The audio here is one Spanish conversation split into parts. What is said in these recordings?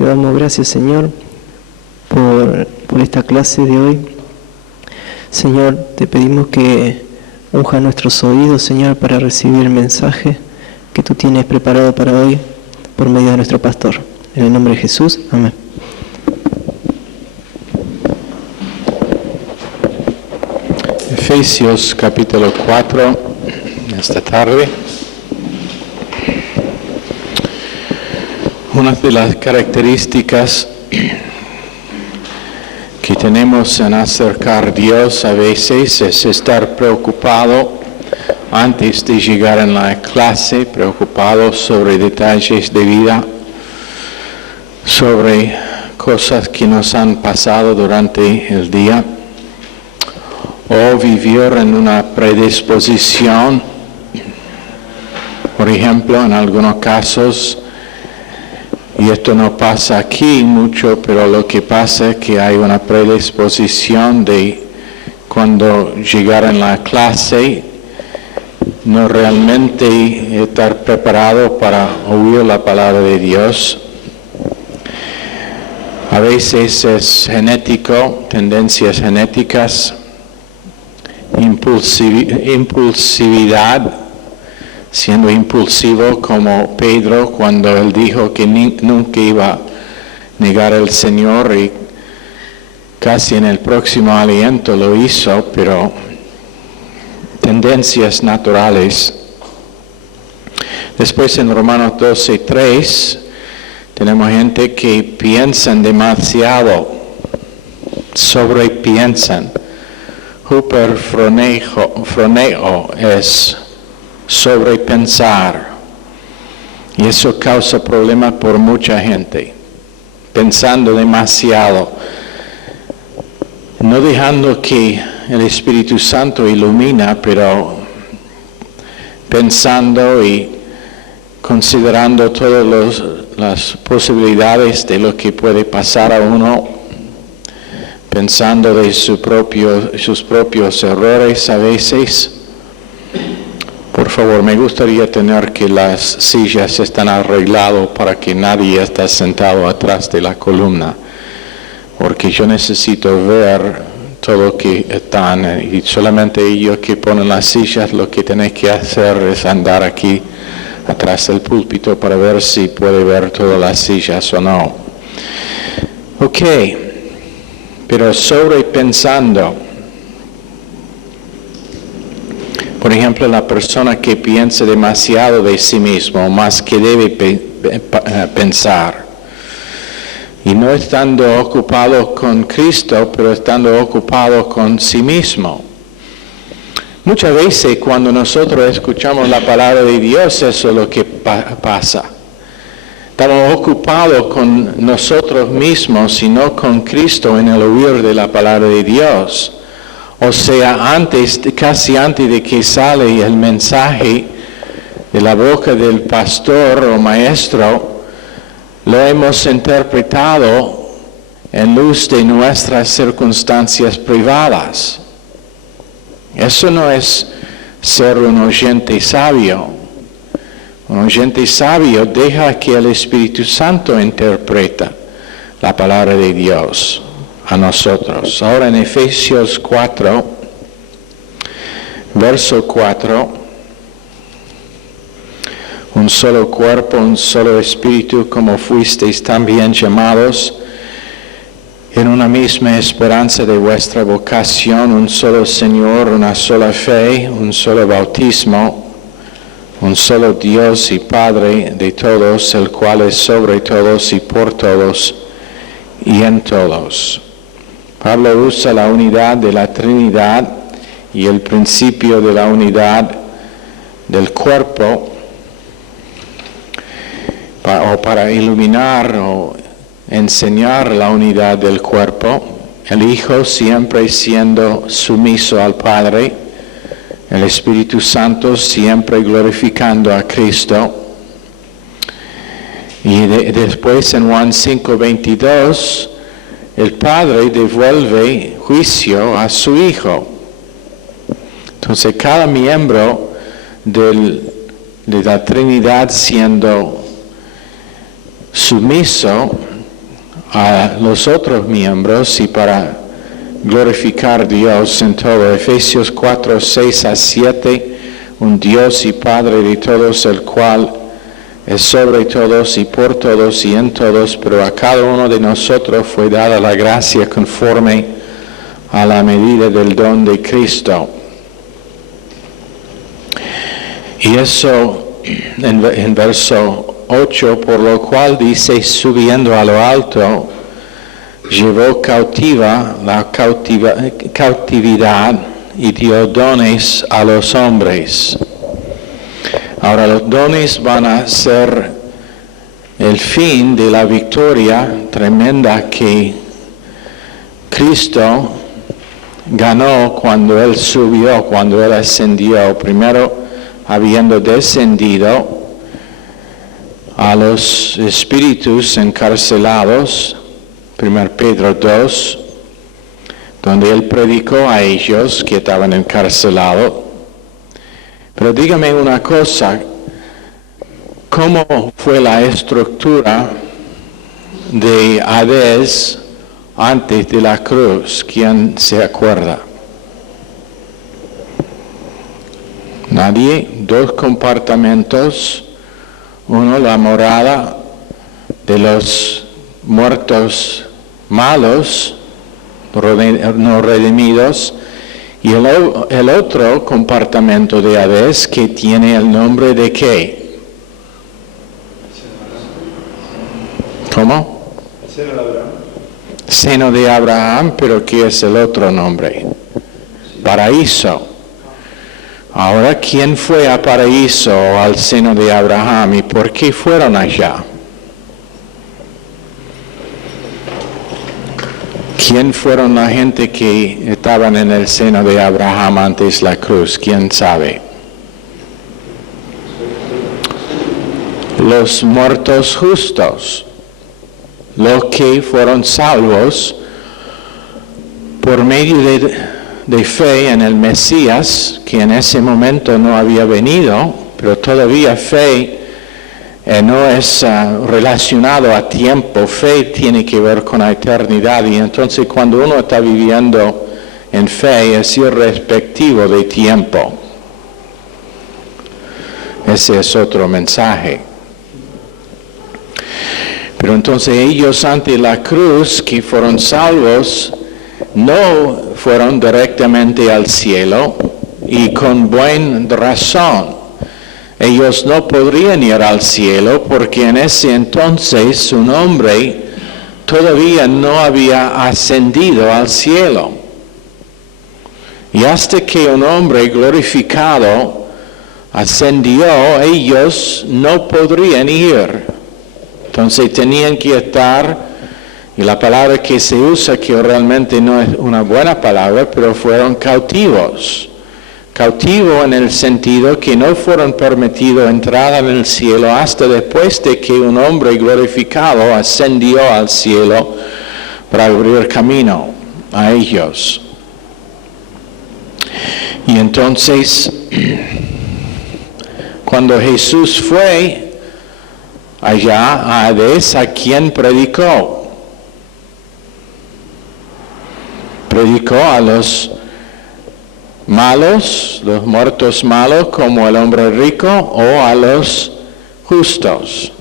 te damos gracias, Señor, por esta clase de hoy. Señor, te pedimos que unja nuestros oídos, Señor, para recibir el mensaje que tú tienes preparado para hoy por medio de nuestro pastor. En el nombre de Jesús, amén. Efesios capítulo 4, esta tarde. Una de las características que tenemos en acercar a Dios a veces es estar preocupado antes de llegar en la clase, preocupado sobre detalles de vida, sobre cosas que nos han pasado durante el día, o vivir en una predisposición. Por ejemplo, en algunos casos, y esto no pasa aquí mucho, pero lo que pasa es que hay una predisposición de cuando llegar en la clase, no realmente estar preparado para oír la palabra de Dios. A veces es genético, tendencias genéticas, impulsividad, siendo impulsivo como Pedro cuando él dijo que nunca iba a negar al Señor y casi en el próximo aliento lo hizo, pero tendencias naturales. Después en Romanos 12:3 tenemos gente que piensan demasiado, sobrepiensan. Huperfroneo es sobrepensar, y eso causa problemas por mucha gente, pensando demasiado, no dejando que el Espíritu Santo ilumina, pero pensando y considerando todas las posibilidades de lo que puede pasar a uno, pensando de sus propios errores a veces. Por favor, me gustaría tener que las sillas están arregladas para que nadie esté sentado atrás de la columna, porque yo necesito ver todo lo que están, y solamente ellos que ponen las sillas, lo que tienen que hacer es andar aquí atrás del púlpito para ver si puede ver todas las sillas o no. Ok, pero sobrepensando. Por ejemplo, la persona que piensa demasiado de sí mismo, más que debe pensar, y no estando ocupado con Cristo, pero estando ocupado con sí mismo. Muchas veces cuando nosotros escuchamos la palabra de Dios, eso es lo que pasa. Estamos ocupados con nosotros mismos y no con Cristo en el oír de la palabra de Dios. O sea, casi antes de que sale el mensaje de la boca del pastor o maestro, lo hemos interpretado en luz de nuestras circunstancias privadas. Eso no es ser un oyente sabio. Un oyente sabio deja que el Espíritu Santo interpreta la palabra de Dios a nosotros. Ahora en Efesios 4, verso 4, un solo cuerpo, un solo espíritu, como fuisteis también llamados en una misma esperanza de vuestra vocación, un solo Señor, una sola fe, un solo bautismo, un solo Dios y Padre de todos, el cual es sobre todos y por todos y en todos. Pablo usa la unidad de la Trinidad y el principio de la unidad del cuerpo para iluminar o enseñar la unidad del cuerpo. El Hijo siempre siendo sumiso al Padre, el Espíritu Santo siempre glorificando a Cristo. Y después en Juan 5:22, el Padre devuelve juicio a su Hijo. Entonces cada miembro de la Trinidad siendo sumiso a los otros miembros y para glorificar a Dios en todo. Efesios 4, 6 a 7, un Dios y Padre de todos, el cual es sobre todos y por todos y en todos, pero a cada uno de nosotros fue dada la gracia conforme a la medida del don de Cristo. Y eso en verso 8, por lo cual dice, subiendo a lo alto, llevó cautiva la cautividad y dio dones a los hombres. Ahora los dones van a ser el fin de la victoria tremenda que Cristo ganó cuando Él subió, cuando Él ascendió. Primero, habiendo descendido a los espíritus encarcelados, 1 Pedro 2, donde Él predicó a ellos que estaban encarcelados. Pero dígame una cosa, ¿cómo fue la estructura de Hades antes de la cruz? ¿Quién se acuerda? Nadie. 2 compartimentos. Uno, la morada de los muertos malos, no redimidos. Y el otro compartimento de Hades que tiene el nombre de ¿qué? ¿Cómo? Seno de Abraham. Seno de Abraham, pero ¿qué es el otro nombre? Paraíso. Ahora, ¿quién fue a paraíso o al seno de Abraham y por qué fueron allá? ¿Quién fueron la gente que estaban en el seno de Abraham antes de la cruz? ¿Quién sabe? Los muertos justos, los que fueron salvos por medio de fe en el Mesías, que en ese momento no había venido, pero todavía fe no es relacionado a tiempo. Fe tiene que ver con la eternidad, y entonces cuando uno está viviendo en fe es irrespectivo de tiempo. Ese es otro mensaje. Pero entonces ellos ante la cruz, que fueron salvos, no fueron directamente al cielo, y con buena razón. Ellos no podrían ir al cielo porque en ese entonces un hombre todavía no había ascendido al cielo. Y hasta que un hombre glorificado ascendió, ellos no podrían ir. Entonces tenían que estar, y la palabra que se usa, que realmente no es una buena palabra, pero fueron cautivos. Cautivo en el sentido que no fueron permitidos entrar en el cielo hasta después de que un hombre glorificado ascendió al cielo para abrir camino a ellos. Y entonces, cuando Jesús fue allá a Hades, ¿a quién predicó? Predicó a los malos, los muertos malos, como el hombre rico, o a los justos.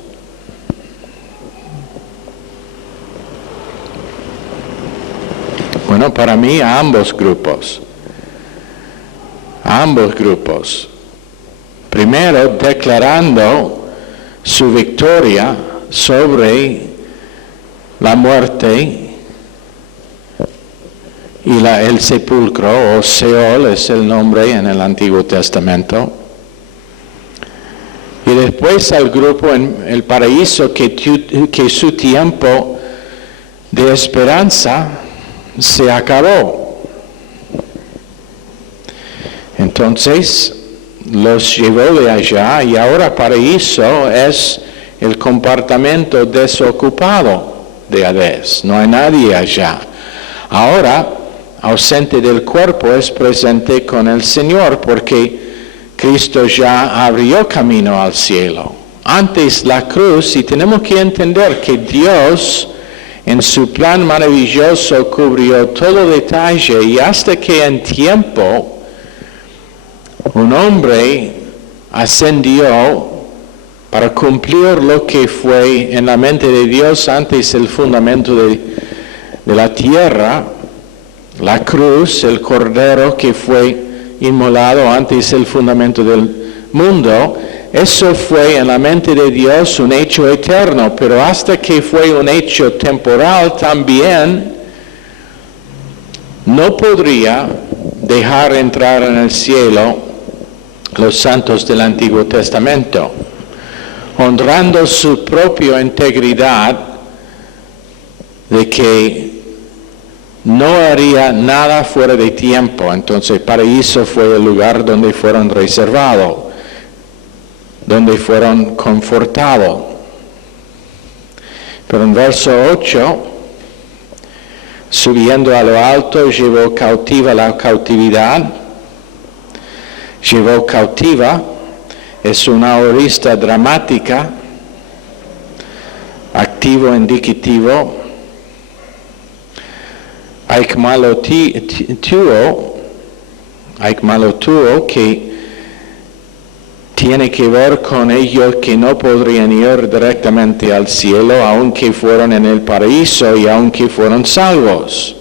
Bueno, para mí a ambos grupos. A ambos grupos. Primero, declarando su victoria sobre la muerte y el sepulcro, o Seol es el nombre en el Antiguo Testamento. Y después al grupo en el paraíso que su tiempo de esperanza se acabó. Entonces los llevó de allá, y ahora paraíso es el compartimento desocupado de Hades. No hay nadie allá. Ahora, ausente del cuerpo, es presente con el Señor, porque Cristo ya abrió camino al cielo. Antes la cruz, y tenemos que entender que Dios en su plan maravilloso cubrió todo detalle, y hasta que en tiempo un hombre ascendió para cumplir lo que fue en la mente de Dios antes el fundamento de la tierra, la cruz, el cordero que fue inmolado antes el fundamento del mundo. Eso fue en la mente de Dios un hecho eterno, pero hasta que fue un hecho temporal también, no podría dejar entrar en el cielo los santos del Antiguo Testamento, honrando su propia integridad de que no haría nada fuera de tiempo. Entonces el paraíso fue el lugar donde fueron reservados, donde fueron confortados. Pero en verso 8, subiendo a lo alto, llevó cautiva la cautividad. Llevó cautiva es una aorista dramática, activo indicativo. Aikmalotuo, que tiene que ver con ellos que no podrían ir directamente al cielo, aunque fueron en el paraíso y aunque fueron salvos.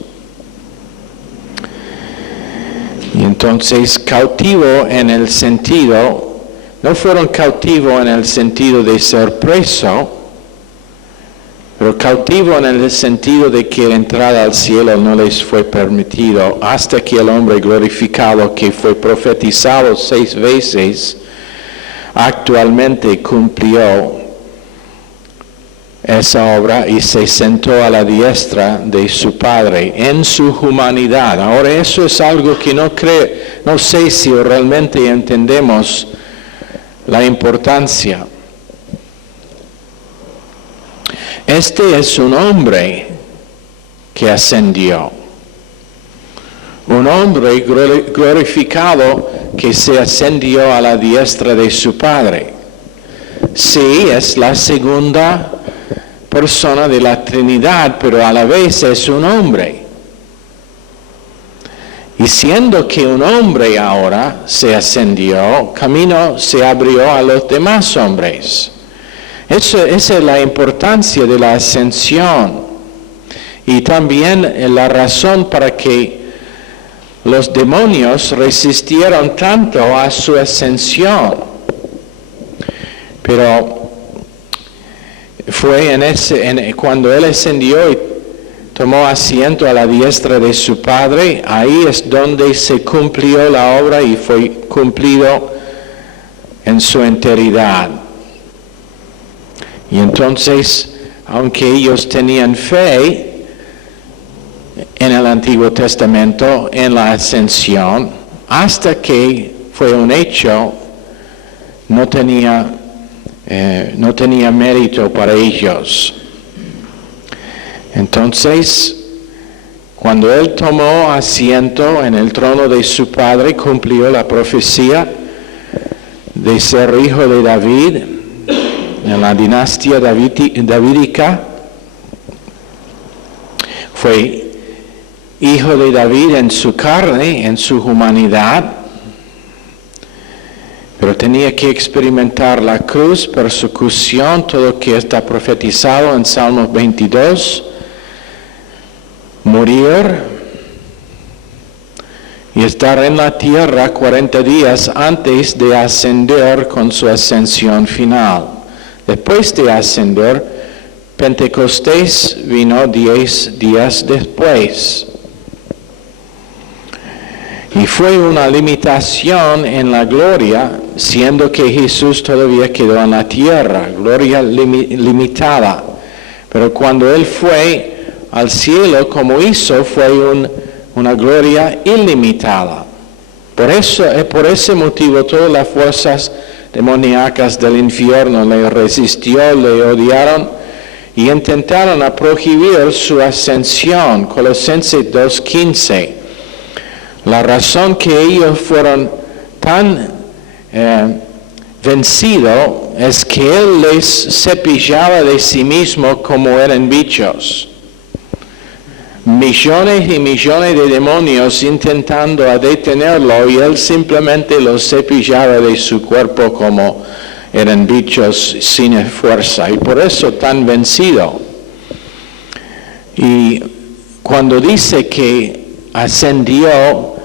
Y entonces cautivo en el sentido, no fueron cautivos en el sentido de ser preso, pero cautivo en el sentido de que la entrada al cielo no les fue permitido hasta que el hombre glorificado, que fue profetizado 6 veces, actualmente cumplió esa obra y se sentó a la diestra de su Padre en su humanidad. Ahora eso es algo que no sé si realmente entendemos la importancia. Este es un hombre que ascendió, un hombre glorificado que se ascendió a la diestra de su Padre. Sí, es la segunda persona de la Trinidad, pero a la vez es un hombre. Y siendo que un hombre ahora se ascendió, camino se abrió a los demás hombres. Esa es la importancia de la ascensión y también la razón para que los demonios resistieron tanto a su ascensión. Pero fue cuando él ascendió y tomó asiento a la diestra de su Padre, ahí es donde se cumplió la obra y fue cumplido en su enteridad. Y entonces, aunque ellos tenían fe en el Antiguo Testamento, en la ascensión, hasta que fue un hecho, no tenía mérito para ellos. Entonces, cuando él tomó asiento en el trono de su Padre, cumplió la profecía de ser hijo de David, en la dinastía davídica. Fue hijo de David en su carne, en su humanidad, pero tenía que experimentar la cruz, persecución, todo lo que está profetizado en Salmos 22, morir y estar en la tierra 40 días antes de ascender con su ascensión final. Después de ascender, Pentecostés vino 10 días después. Y fue una limitación en la gloria, siendo que Jesús todavía quedó en la tierra, gloria limitada. Pero cuando Él fue al cielo, como hizo, fue una gloria ilimitada. Por ese motivo, todas las fuerzas demoníacas del infierno le resistió, le odiaron y intentaron prohibir su ascensión. Colosenses 2:15. La razón que ellos fueron tan vencidos es que Él les cepillaba de sí mismo como eran bichos. millones y millones de demonios intentando detenerlo, y él simplemente los cepillaba de su cuerpo como eran bichos sin fuerza, y por eso tan vencido. Y cuando dice que ascendió,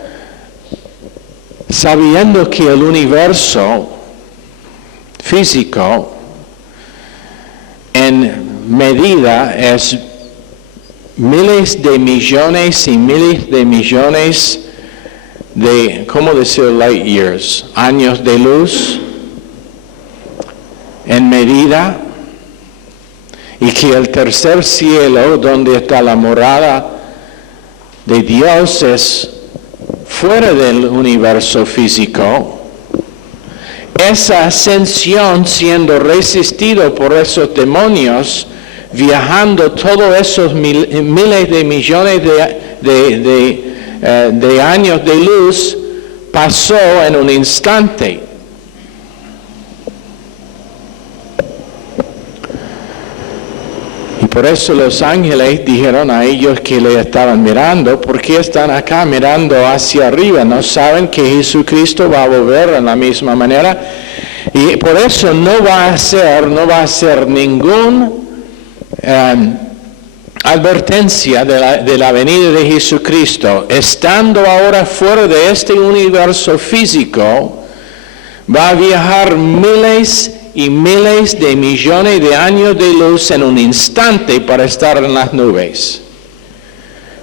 sabiendo que el universo físico en medida es miles de millones y miles de millones de, ¿cómo decir light years? Años de luz en medida, y que el tercer cielo, donde está la morada de Dios, es fuera del universo físico. Esa ascensión siendo resistido por esos demonios, viajando todos esos miles de millones de años de luz, pasó en un instante. Y por eso los ángeles dijeron a ellos que le estaban mirando: ¿por qué están acá mirando hacia arriba? ¿No saben que Jesucristo va a volver en la misma manera? Y por eso no va a ser ningún advertencia de la venida de Jesucristo. Estando ahora fuera de este universo físico, va a viajar miles y miles de millones de años de luz en un instante para estar en las nubes,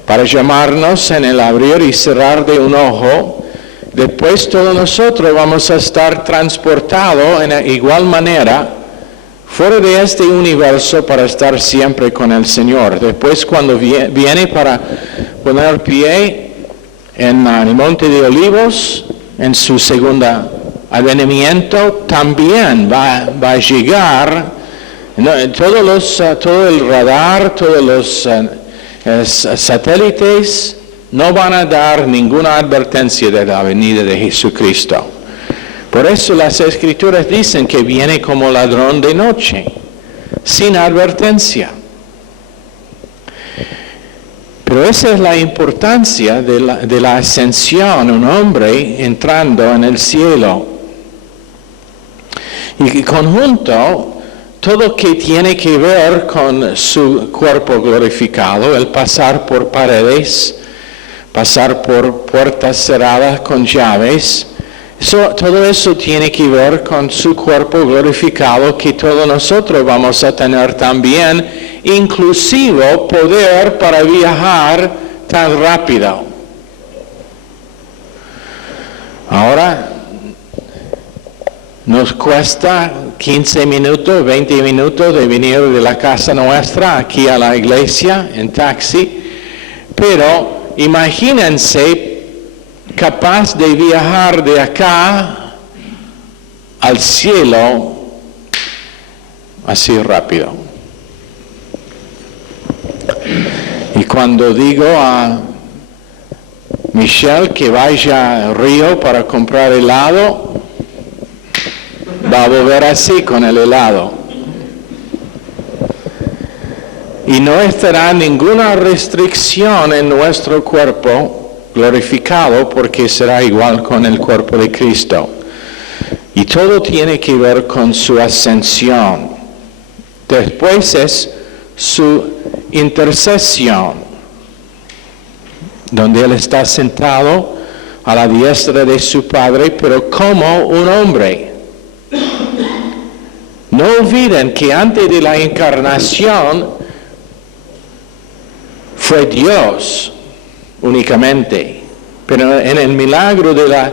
para llamarnos en el abrir y cerrar de un ojo. Después todos nosotros vamos a estar transportados en igual manera fuera de este universo para estar siempre con el Señor. Después, cuando viene para poner pie en el Monte de Olivos, en su segunda advenimiento, también va a llegar, todo el radar, todos los satélites no van a dar ninguna advertencia de la venida de Jesucristo. Por eso las Escrituras dicen que viene como ladrón de noche, sin advertencia. Pero esa es la importancia de la ascensión, un hombre entrando en el cielo. Y conjunto, todo que tiene que ver con su cuerpo glorificado, el pasar por paredes, pasar por puertas cerradas con llaves, todo eso tiene que ver con su cuerpo glorificado, que todos nosotros vamos a tener también, inclusive poder para viajar tan rápido. Ahora, nos cuesta 15 minutos, 20 minutos de venir de la casa nuestra aquí a la iglesia en taxi, pero imagínense capaz de viajar de acá al cielo así rápido. Y cuando digo a Michelle que vaya al río para comprar helado, va a volver así con el helado. Y no estará ninguna restricción en nuestro cuerpo glorificado, porque será igual con el cuerpo de Cristo. Y todo tiene que ver con su ascensión. Después es su intercesión, donde Él está sentado a la diestra de su Padre, pero como un hombre. No olviden que antes de la encarnación fue Dios únicamente, pero en el milagro de la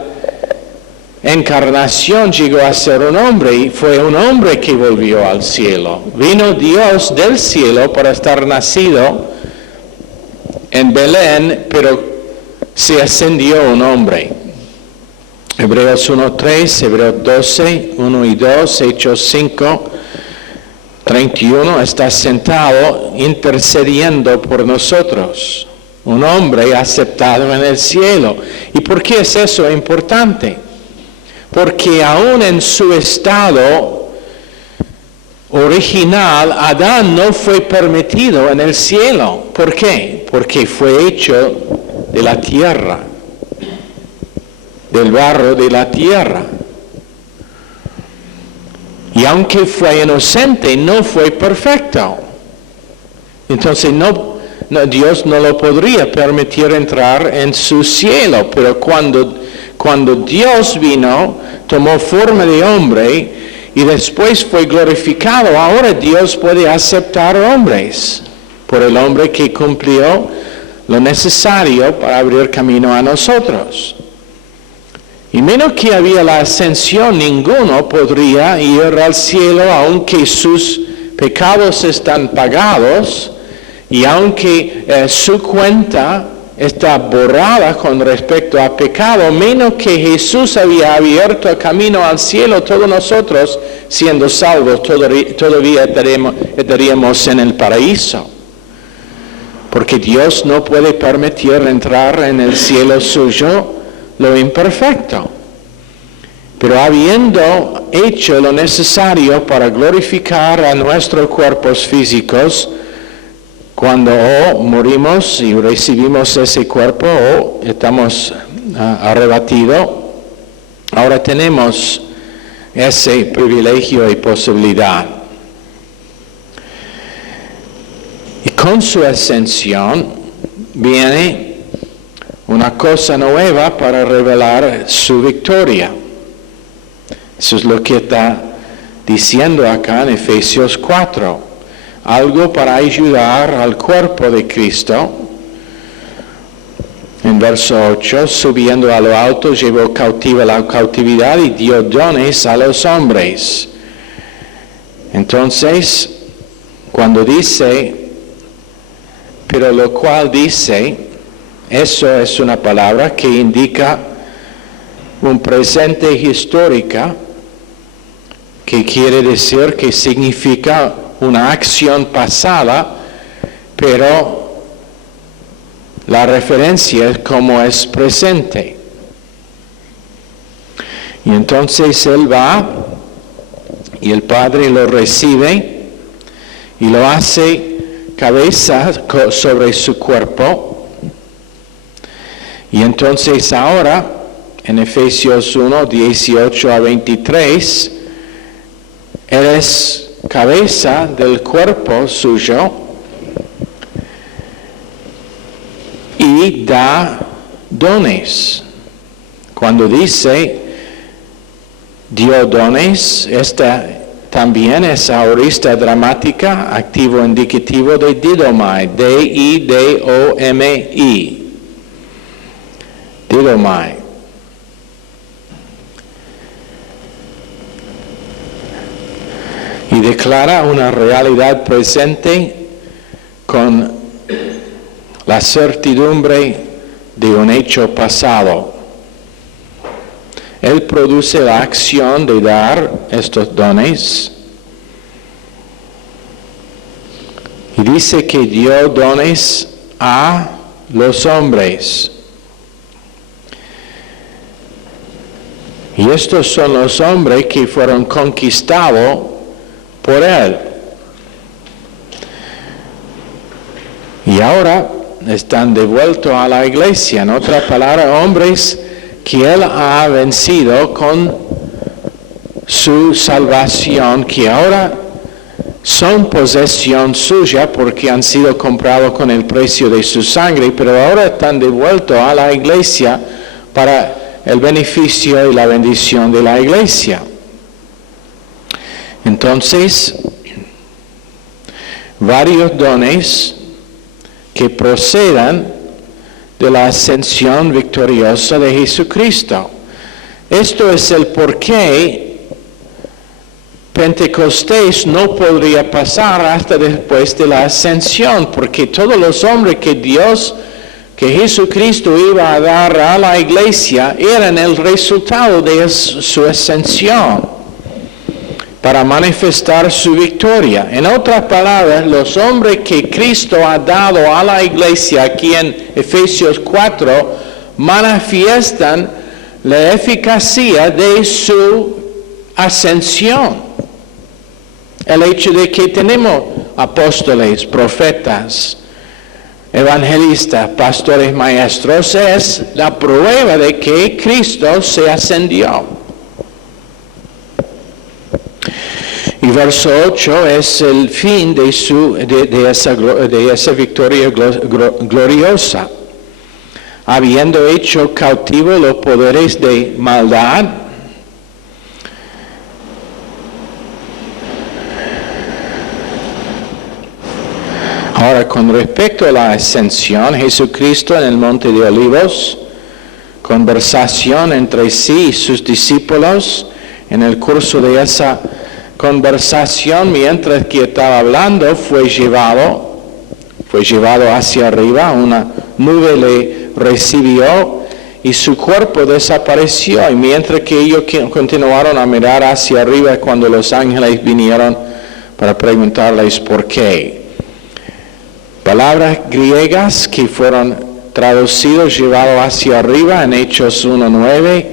encarnación llegó a ser un hombre, y fue un hombre que volvió al cielo. Vino Dios del cielo para estar nacido en Belén, pero se ascendió un hombre. Hebreos 1:3, Hebreos 12, 1 y 2, Hechos 5, 31, está sentado intercediendo por nosotros. Un hombre aceptado en el cielo. ¿Y por qué es eso importante? Porque aún en su estado original, Adán no fue permitido en el cielo. ¿Por qué? Porque fue hecho de la tierra, del barro de la tierra. Y aunque fue inocente, no fue perfecto. Entonces Dios no lo podría permitir entrar en su cielo. Pero cuando Dios vino, tomó forma de hombre y después fue glorificado, ahora Dios puede aceptar hombres por el hombre que cumplió lo necesario para abrir camino a nosotros. Y menos que había la ascensión, ninguno podría ir al cielo aunque sus pecados están pagados y aunque su cuenta está borrada con respecto a pecado, menos que Jesús había abierto el camino al cielo, todos nosotros, siendo salvos, todavía estaríamos en el paraíso. Porque Dios no puede permitir entrar en el cielo suyo lo imperfecto. Pero habiendo hecho lo necesario para glorificar a nuestros cuerpos físicos, cuando morimos y recibimos ese cuerpo o estamos arrebatidos, ahora tenemos ese privilegio y posibilidad. Y con su ascensión viene una cosa nueva para revelar su victoria. Eso es lo que está diciendo acá en Efesios 4. Algo para ayudar al cuerpo de Cristo. En verso 8, subiendo a lo alto, llevó cautiva la cautividad y dio dones a los hombres. Entonces, cuando dice, pero lo cual dice, eso es una palabra que indica un presente histórica, que quiere decir que significa una acción pasada, pero la referencia es como es presente. Y entonces él va y el Padre lo recibe y lo hace cabeza sobre su cuerpo. Y entonces ahora, en Efesios 1, 18 a 23, él es cabeza del cuerpo suyo y da dones. Cuando dice dio dones, esta también es aorista dramática, activo indicativo de didomai, D-I-D-O-M-I. Didomai. Y declara una realidad presente con la certidumbre de un hecho pasado. Él produce la acción de dar estos dones y dice que dio dones a los hombres. Y estos son los hombres que fueron conquistados por él. Y ahora están devueltos a la iglesia. En otra palabra, hombres que él ha vencido con su salvación, que ahora son posesión suya porque han sido comprados con el precio de su sangre, pero ahora están devueltos a la iglesia para el beneficio y la bendición de la iglesia. Entonces, varios dones que procedan de la ascensión victoriosa de Jesucristo. Esto es el porqué Pentecostés no podría pasar hasta después de la ascensión, porque todos los hombres que Jesucristo iba a dar a la iglesia eran el resultado de su ascensión, para manifestar su victoria. En otras palabras, los hombres que Cristo ha dado a la iglesia aquí en Efesios 4 manifiestan la eficacia de su ascensión. El hecho de que tenemos apóstoles, profetas, evangelistas, pastores, maestros, es la prueba de que Cristo se ascendió. Y verso 8 es el fin de esa victoria gloriosa. Habiendo hecho cautivo los poderes de maldad, ahora, con respecto a la ascensión, Jesucristo en el Monte de Olivos, conversación entre sí y sus discípulos, en el curso de esa conversación, mientras que estaba hablando, fue llevado hacia arriba, una nube le recibió y su cuerpo desapareció. Y mientras que ellos continuaron a mirar hacia arriba, cuando los ángeles vinieron para preguntarles por qué. Palabras griegas que fueron traducidos, llevado hacia arriba en Hechos 1:9,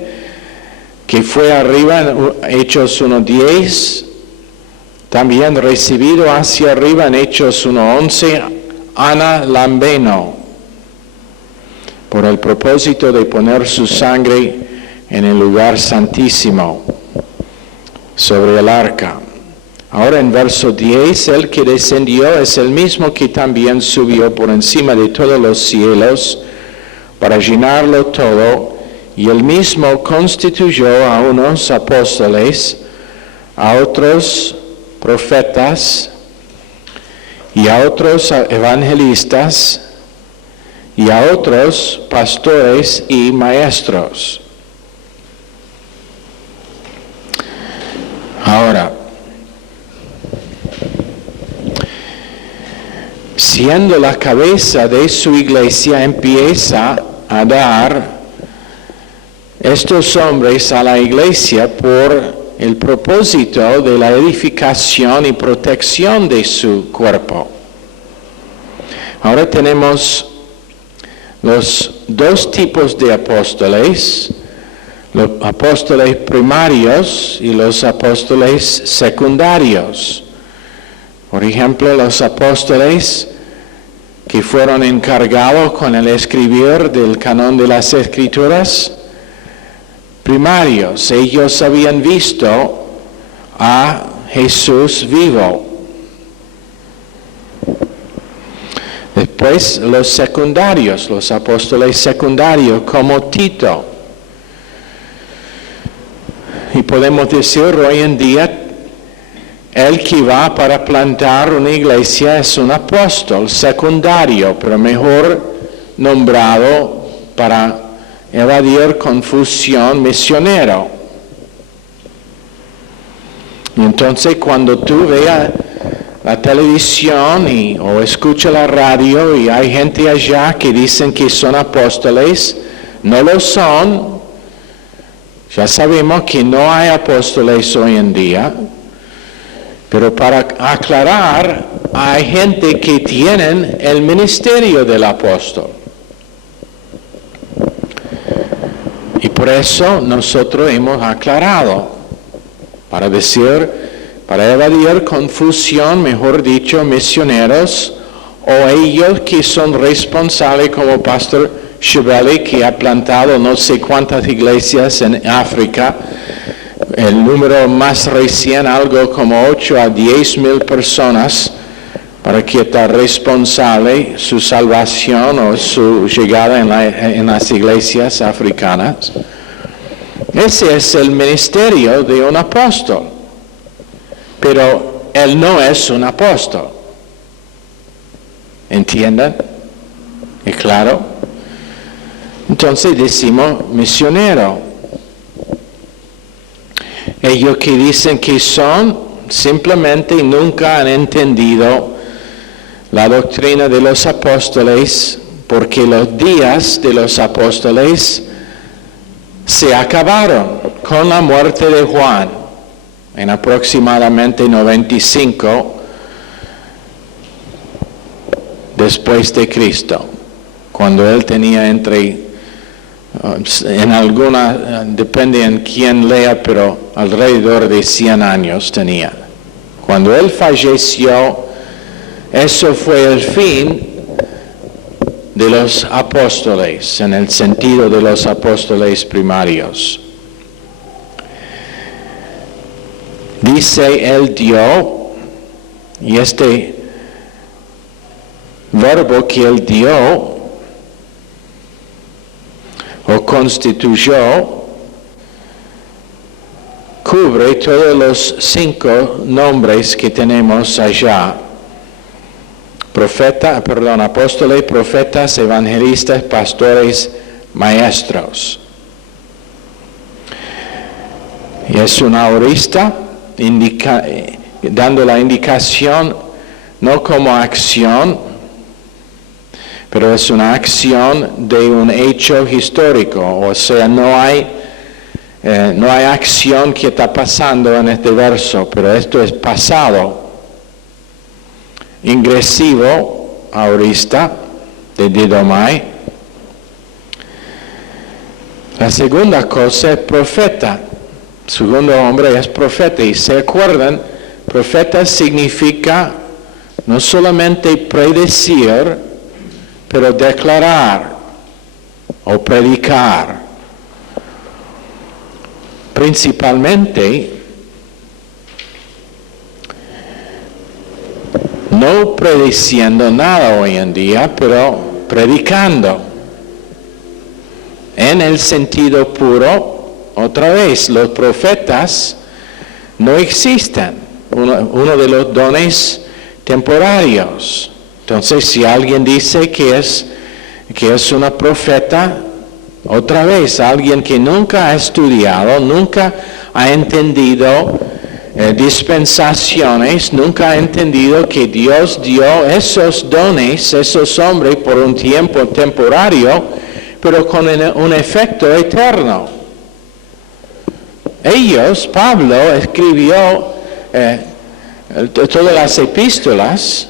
que fue arriba en Hechos 1:10, también recibido hacia arriba en Hechos 1:11, Ana Lambeno, por el propósito de poner su sangre en el lugar santísimo, sobre el arca. Ahora en verso 10, el que descendió es el mismo que también subió por encima de todos los cielos para llenarlo todo, y él mismo constituyó a unos apóstoles, a otros profetas, y a otros evangelistas, y a otros pastores y maestros. Ahora, siendo la cabeza de su iglesia, empieza a dar estos hombres a la iglesia por el propósito de la edificación y protección de su cuerpo. Ahora tenemos los dos tipos de apóstoles, los apóstoles primarios y los apóstoles secundarios. Por ejemplo, los apóstoles que fueron encargados con el escribir del canon de las Escrituras, primarios, ellos habían visto a Jesús vivo. Después los secundarios, los apóstoles secundarios, como Tito. Y podemos decir hoy en día, el que va para plantar una iglesia es un apóstol secundario, pero mejor nombrado para evadir confusión, misionero. Y entonces cuando tú veas la televisión o escuchas la radio y hay gente allá que dicen que son apóstoles, no lo son. Ya sabemos que no hay apóstoles hoy en día. Pero para aclarar, hay gente que tienen el ministerio del apóstol. Y por eso nosotros hemos aclarado, para evadir confusión, mejor dicho, misioneros, o ellos que son responsables, como Pastor Chevelle, que ha plantado no sé cuántas iglesias en África. El número más recién, algo como 8 a 10 mil personas, para que esté responsable su salvación o su llegada en las iglesias africanas. Ese es el ministerio de un apóstol, pero él no es un apóstol. ¿Entienden? ¿Es claro? Entonces decimos misionero. Ellos que dicen que son, simplemente nunca han entendido la doctrina de los apóstoles, porque los días de los apóstoles se acabaron con la muerte de Juan, en aproximadamente 95 después de Cristo, cuando él tenía en alguna, depende en quién lea, pero alrededor de 100 años tenía. Cuando él falleció, eso fue el fin de los apóstoles, en el sentido de los apóstoles primarios. Dice, Él dio, y este verbo que Él dio o constituyó cubre todos los 5 nombres que tenemos allá. Apóstoles, profetas, evangelistas, pastores, maestros. Y es una aorista dando la indicación no como acción, pero es una acción de un hecho histórico, o sea, no hay acción que está pasando en este verso, pero esto es pasado, ingresivo, aorista, de didomai. La segunda cosa es profeta. El segundo hombre es profeta. Y se acuerdan, profeta significa no solamente predecir, pero declarar o predicar. Principalmente, no prediciendo nada hoy en día, pero predicando. En el sentido puro, otra vez, los profetas no existen. Uno de los dones temporarios. Entonces, si alguien dice que es una profeta, otra vez, alguien que nunca ha estudiado, nunca ha entendido dispensaciones, nunca ha entendido que Dios dio esos dones, esos hombres por un tiempo temporario, pero con un efecto eterno. Pablo escribió todas las epístolas,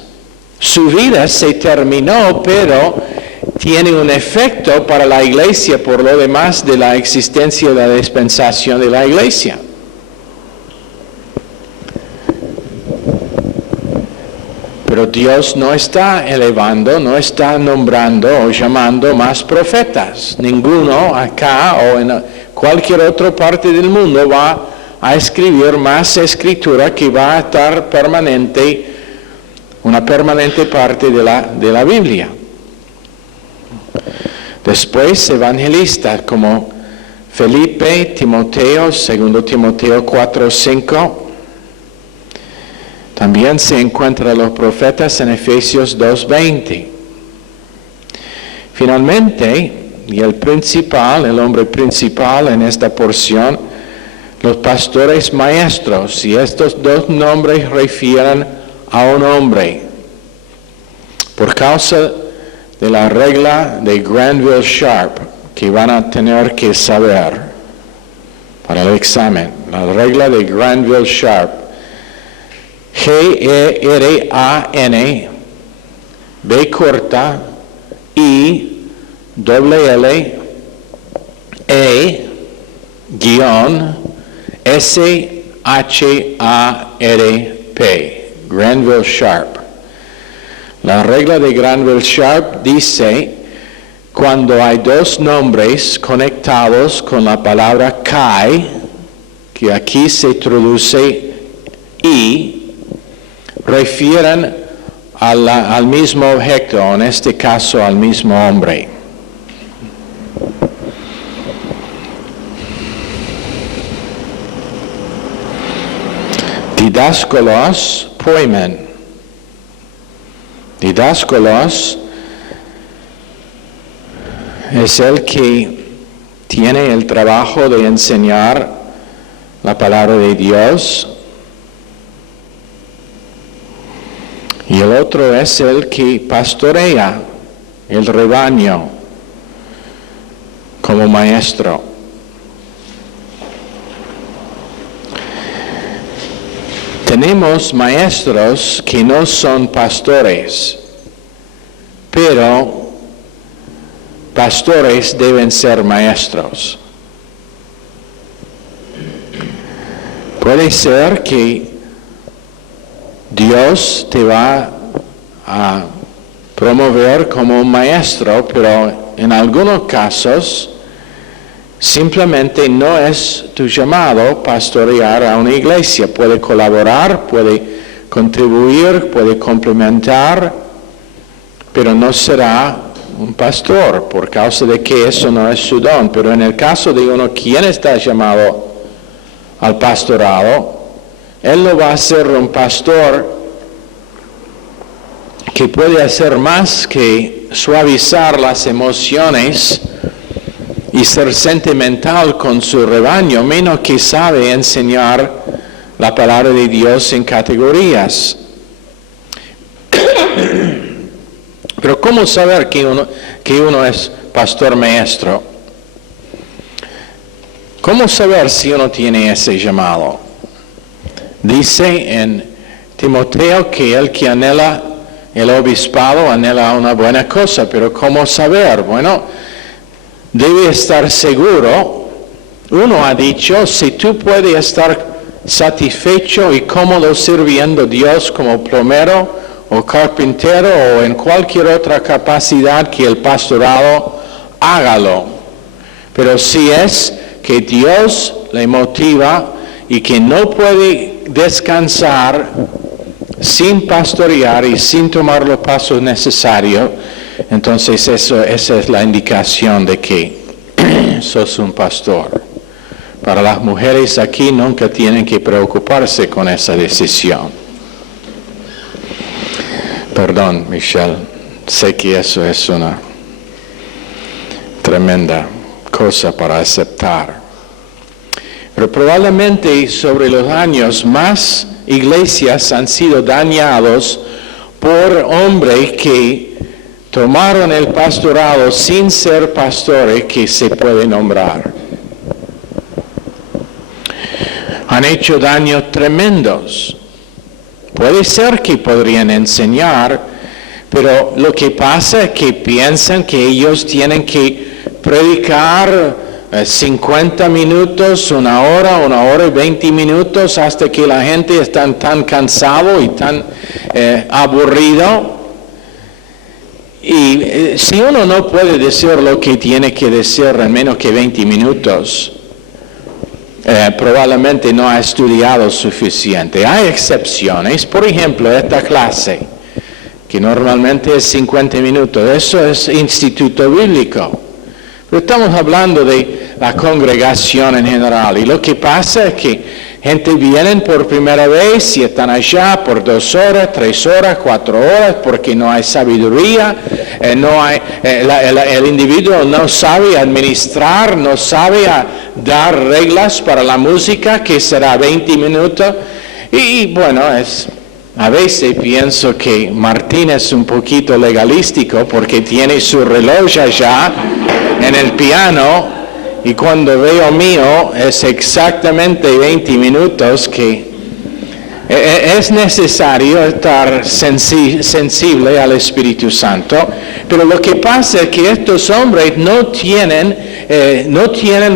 su vida se terminó, pero tiene un efecto para la iglesia por lo demás de la existencia de la dispensación de la iglesia. Pero Dios no está elevando, no está nombrando o llamando más profetas. Ninguno acá o en cualquier otra parte del mundo va a escribir más escritura que va a estar una permanente parte de la Biblia. Después, evangelistas como Felipe, Timoteo, 2 Timoteo 4:5. También se encuentran los profetas en Efesios 2:20. Finalmente, y el hombre principal en esta porción, los pastores maestros, y estos 2 nombres refieren a un hombre. Por causa de la regla de Granville Sharp, que van a tener que saber para el examen, la regla de Granville Sharp, G-E-R-A-N, B corta, I, doble L, E, guión, S-H-A-R-P, Granville Sharp. La regla de Granville Sharp dice, cuando hay 2 nombres conectados con la palabra kai, que aquí se traduce I, refieren al mismo objeto, en este caso al mismo hombre. Didáscolos poimen. Didáscolos es el que tiene el trabajo de enseñar la palabra de Dios. Y el otro es el que pastorea el rebaño como maestro. Tenemos maestros que no son pastores, pero pastores deben ser maestros. Puede ser que Dios te va a promover como un maestro, pero en algunos casos simplemente no es tu llamado pastorear a una iglesia. Puede colaborar, puede contribuir, puede complementar, pero no será un pastor por causa de que eso no es su don. Pero en el caso de uno quien está llamado al pastorado, él no va a ser un pastor que puede hacer más que suavizar las emociones y ser sentimental con su rebaño, menos que sabe enseñar la palabra de Dios en categorías. Pero ¿cómo saber que uno es pastor maestro? ¿Cómo saber si uno tiene ese llamado? Dice en Timoteo que el que anhela el obispado anhela una buena cosa, pero ¿cómo saber? Bueno, debe estar seguro. Uno ha dicho, si tú puedes estar satisfecho y cómodo sirviendo a Dios como plomero o carpintero o en cualquier otra capacidad que el pastorado, hágalo. Pero si es que Dios le motiva y que no puede descansar sin pastorear y sin tomar los pasos necesarios, entonces esa es la indicación de que sos un pastor. Para las mujeres aquí nunca tienen que preocuparse con esa decisión. Perdón, Michelle, sé que eso es una tremenda cosa para aceptar. Pero probablemente sobre los años más iglesias han sido dañados por hombres que tomaron el pastorado sin ser pastores que se puede nombrar. Han hecho daños tremendos. Puede ser que podrían enseñar, pero lo que pasa es que piensan que ellos tienen que predicar 50 minutos, una hora y 20 minutos, hasta que la gente está tan cansado y tan aburrido. Y si uno no puede decir lo que tiene que decir en menos que 20 minutos, probablemente no ha estudiado suficiente. Hay excepciones, por ejemplo, esta clase, que normalmente es 50 minutos, eso es instituto bíblico. Pero estamos hablando de la congregación en general, y lo que pasa es que gente viene por primera vez y están allá por 2 horas, 3 horas, 4 horas, porque no hay sabiduría, el individuo no sabe administrar, no sabe dar reglas para la música, que será 20 minutos, y bueno, a veces pienso que Martín es un poquito legalístico porque tiene su reloj allá en el piano, y cuando veo mío es exactamente 20 minutos, que es necesario estar sensible al Espíritu Santo. Pero lo que pasa es que estos hombres no tienen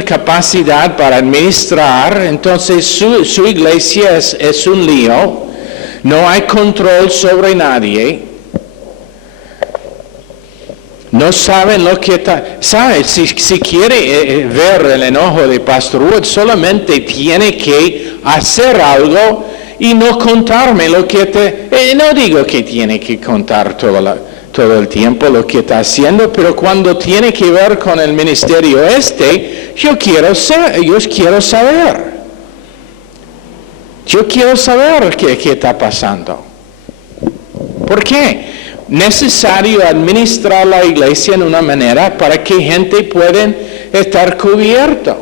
capacidad para administrar, entonces su iglesia es un lío, no hay control sobre nadie. No saben lo que está. ¿Sabe? Si quiere ver el enojo de Pastor Wood, solamente tiene que hacer algo y no contarme lo que no digo que tiene que contar todo el tiempo lo que está haciendo, pero cuando tiene que ver con el ministerio yo quiero saber. Yo quiero saber qué está pasando. ¿Por qué? Necesario administrar la iglesia en una manera para que gente pueda estar cubierto.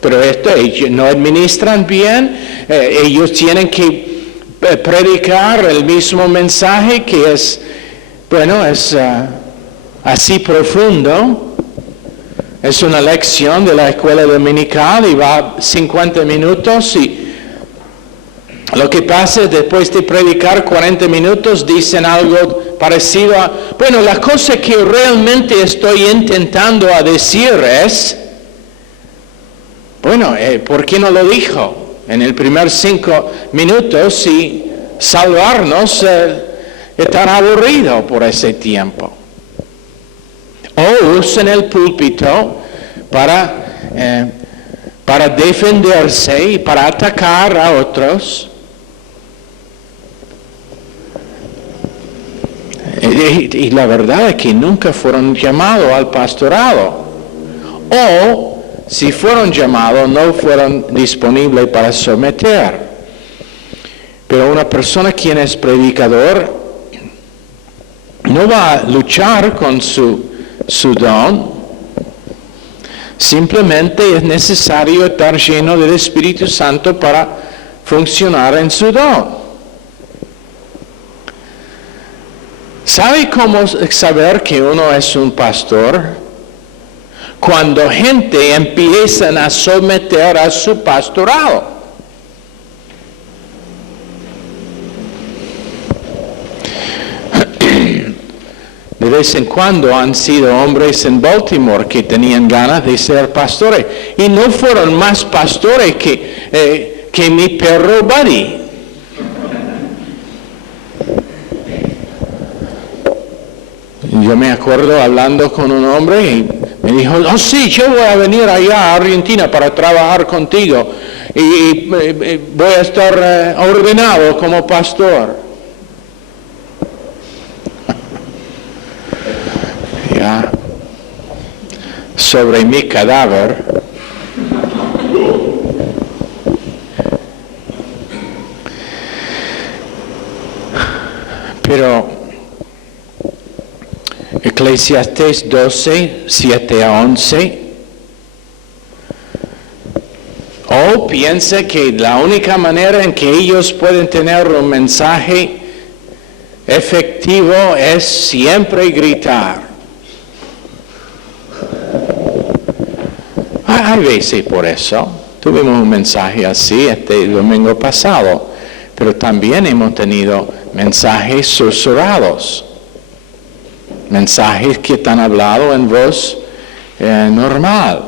Pero ellos no administran bien, ellos tienen que predicar el mismo mensaje que es así profundo. Es una lección de la escuela dominical y va 50 minutos y lo que pasa es después de predicar 40 minutos dicen algo parecido a, la cosa que realmente estoy intentando decir es, ¿por qué no lo dijo en el primer 5 minutos y salvarnos están aburridos por ese tiempo. O usan el púlpito para defenderse y para atacar a otros. Y la verdad es que nunca fueron llamados al pastorado. O si fueron llamados, no fueron disponibles para someter. Pero una persona quien es predicador no va a luchar con su don. Simplemente es necesario estar lleno del Espíritu Santo para funcionar en su don. ¿Sabe cómo saber que uno es un pastor? Cuando gente empiezan a someter a su pastorado. De vez en cuando han sido hombres en Baltimore que tenían ganas de ser pastores y no fueron más pastores que mi perro Buddy. Yo me acuerdo hablando con un hombre y me dijo, oh sí, yo voy a venir allá a Argentina para trabajar contigo y voy a estar ordenado como pastor. Ya, sobre mi cadáver. Pero Eclesiastés 12, 7 a 11. O piensa que la única manera en que ellos pueden tener un mensaje efectivo es siempre gritar. Hay veces por eso. Tuvimos un mensaje así este domingo pasado, pero también hemos tenido mensajes susurrados. Mensajes que están hablados en voz normal.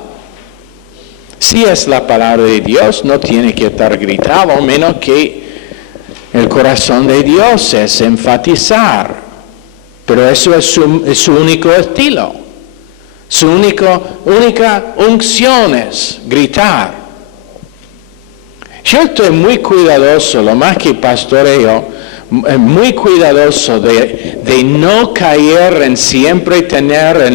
Si es la palabra de Dios, no tiene que estar gritado, menos que el corazón de Dios es enfatizar. Pero eso es su único estilo. Su única unción es gritar. Yo estoy muy cuidadoso, lo más que pastoreo, muy cuidadoso de no caer en siempre tener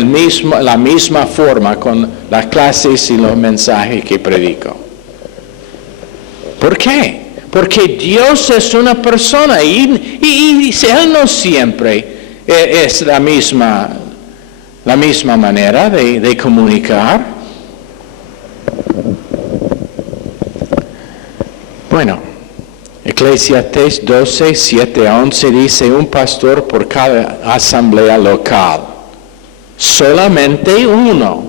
la misma forma con las clases y los mensajes que predico. ¿Por qué? Porque Dios es una persona y Él no siempre es la misma manera de comunicar. Bueno. Eclesiastés 12, 7 a 11 dice, un pastor por cada asamblea local, solamente uno.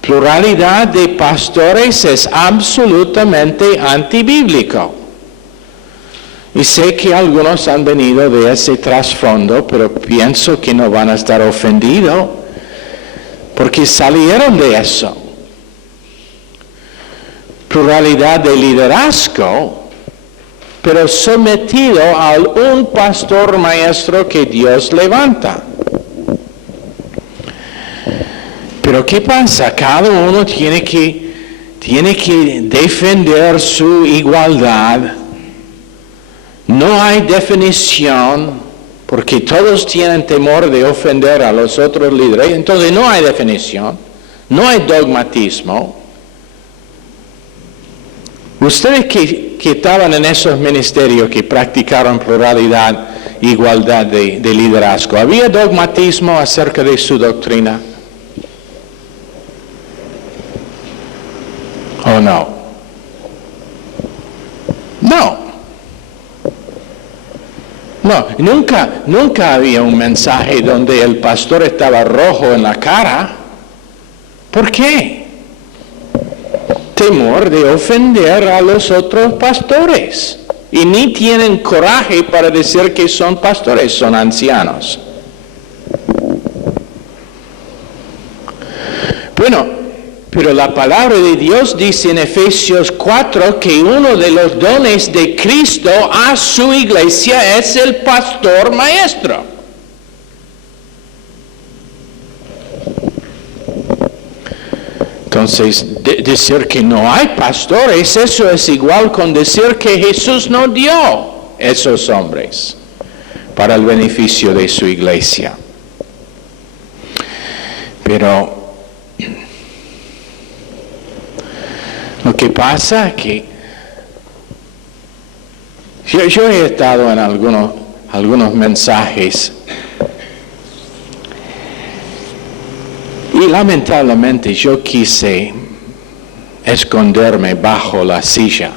Pluralidad de pastores es absolutamente antibíblico. Y sé que algunos han venido de ese trasfondo, pero pienso que no van a estar ofendidos, porque salieron de eso. Pluralidad de liderazgo, pero sometido a un pastor maestro que Dios levanta. Pero ¿qué pasa? Cada uno tiene que defender su igualdad. No hay definición, porque todos tienen temor de ofender a los otros líderes, entonces no hay definición, no hay dogmatismo. Ustedes que estaban en esos ministerios que practicaron pluralidad, igualdad de liderazgo, ¿había dogmatismo acerca de su doctrina? ¿O no? No. No, nunca había un mensaje donde el pastor estaba rojo en la cara. ¿Por qué? Temor de ofender a los otros pastores. Y ni tienen coraje para decir que son pastores, son ancianos. Bueno, Pero la palabra de Dios dice en Efesios 4 que uno de los dones de Cristo a su iglesia es el pastor maestro. Entonces, decir que no hay pastores, eso es igual con decir que Jesús no dio esos hombres para el beneficio de su iglesia. Pero lo que pasa es que yo he estado en algunos mensajes y lamentablemente yo quise esconderme bajo la silla.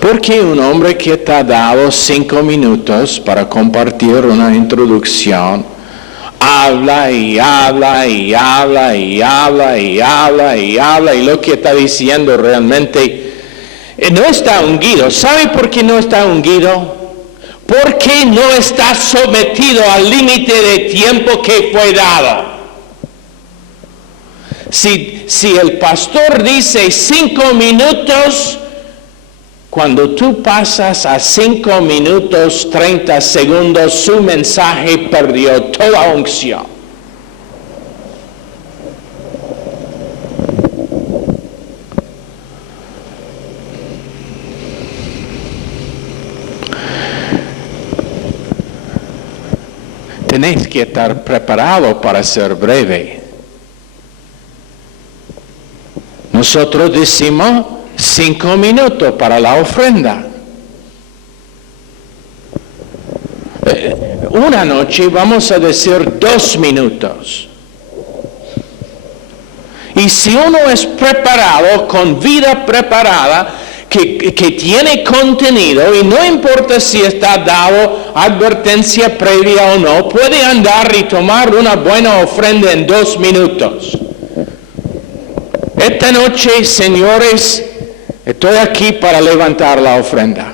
Porque un hombre que te ha dado 5 minutos para compartir una introducción, habla y habla y habla y habla y habla y habla, y lo que está diciendo realmente no está ungido. ¿Sabe por qué no está ungido? Porque no está sometido al límite de tiempo que fue dado. Si el pastor dice 5 minutos, cuando tú pasas a 5 minutos 30 segundos, su mensaje perdió toda unción. Tenéis que estar preparado para ser breve. Nosotros decimos 5 minutos para la ofrenda. Una noche vamos a decir 2 minutos. Y si uno es preparado, con vida preparada, que tiene contenido, y no importa si está dado advertencia previa o no, puede andar y tomar una buena ofrenda en 2 minutos. Esta noche, señores, estoy aquí para levantar la ofrenda.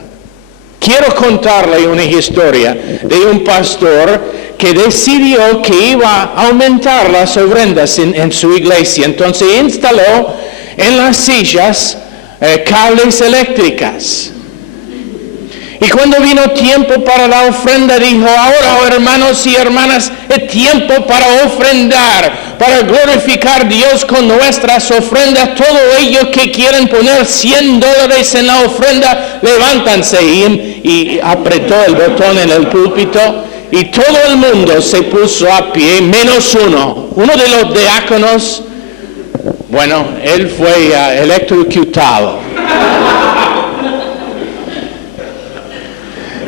Quiero contarle una historia de un pastor que decidió que iba a aumentar las ofrendas en su iglesia. Entonces instaló en las sillas cables eléctricas. Y cuando vino tiempo para la ofrenda, dijo: ahora, hermanos y hermanas, es tiempo para ofrendar, para glorificar a Dios con nuestras ofrendas. Todos ellos que quieren poner $100 en la ofrenda, levántanse. Y apretó el botón en el púlpito, y todo el mundo se puso a pie, menos uno de los diáconos. Bueno, él fue electrocutado.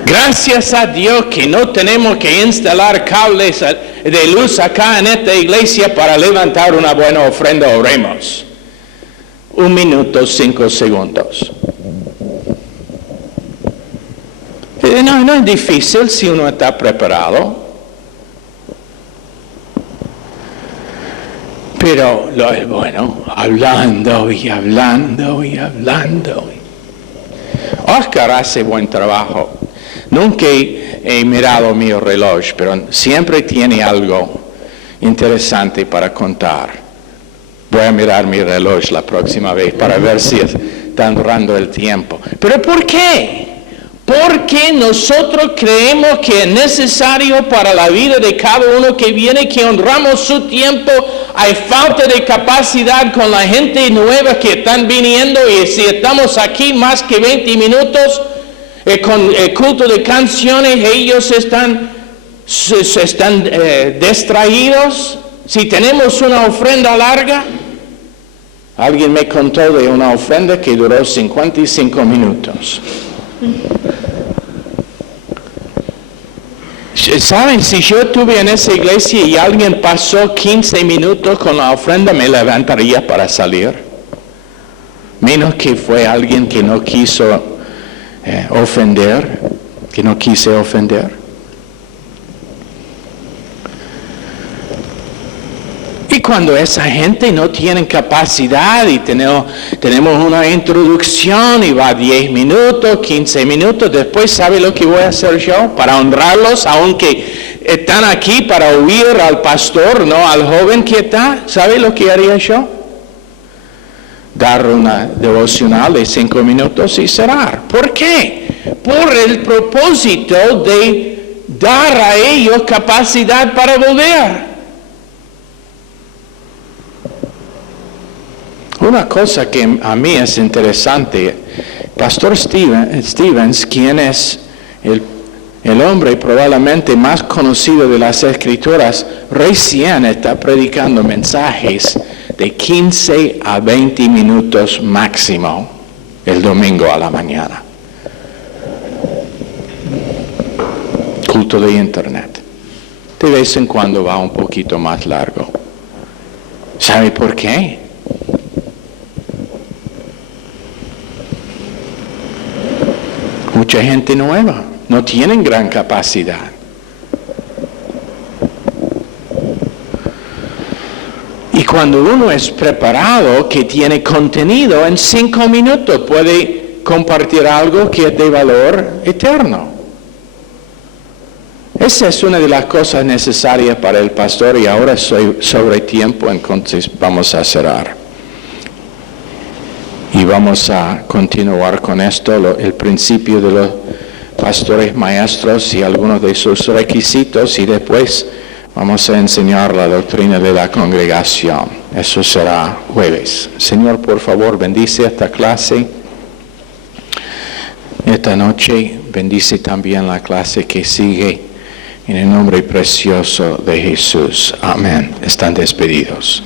Gracias a Dios que no tenemos que instalar cables de luz acá en esta iglesia para levantar una buena ofrenda. Oremos. 1 minuto 5 segundos. No es difícil si uno está preparado. Pero hablando y hablando y hablando. Oscar hace buen trabajo. Nunca he mirado mi reloj, pero siempre tiene algo interesante para contar. Voy a mirar mi reloj la próxima vez para ver si está honrando el tiempo. ¿Pero por qué? Porque nosotros creemos que es necesario para la vida de cada uno que viene que honramos su tiempo. Hay falta de capacidad con la gente nueva que están viniendo, y si estamos aquí más que 20 minutos con el culto de canciones, ellos están distraídos. Si tenemos una ofrenda larga, alguien me contó de una ofrenda que duró 55 minutos. ¿Saben? Si yo estuve en esa iglesia y alguien pasó 15 minutos con la ofrenda, me levantaría para salir. Menos que fue alguien que no quiso ofender, que no quise ofender. Y cuando esa gente no tiene capacidad y tenemos una introducción y va 10 minutos, 15 minutos, después, ¿sabe lo que voy a hacer yo? Para honrarlos, aunque están aquí para oír al pastor, no al joven que está. ¿Sabe lo que haría yo? Dar una devocional de 5 minutos y cerrar. ¿Por qué? Por el propósito de dar a ellos capacidad para volver. Una cosa que a mí es interesante, Pastor Stevens, quien es el hombre probablemente más conocido de las Escrituras, recién está predicando mensajes de 15 a 20 minutos máximo el domingo a la mañana. Culto de internet. De vez en cuando va un poquito más largo. ¿Sabe por qué? Mucha gente nueva, no tienen gran capacidad. Y cuando uno es preparado, que tiene contenido, en 5 minutos puede compartir algo que es de valor eterno. Esa es una de las cosas necesarias para el pastor, y ahora soy sobre tiempo, entonces vamos a cerrar. Y vamos a continuar con esto, el principio de los pastores maestros y algunos de sus requisitos, y después vamos a enseñar la doctrina de la congregación. Eso será jueves. Señor, por favor, bendice esta clase. Esta noche bendice también la clase que sigue, en el nombre precioso de Jesús. Amén. Están despedidos.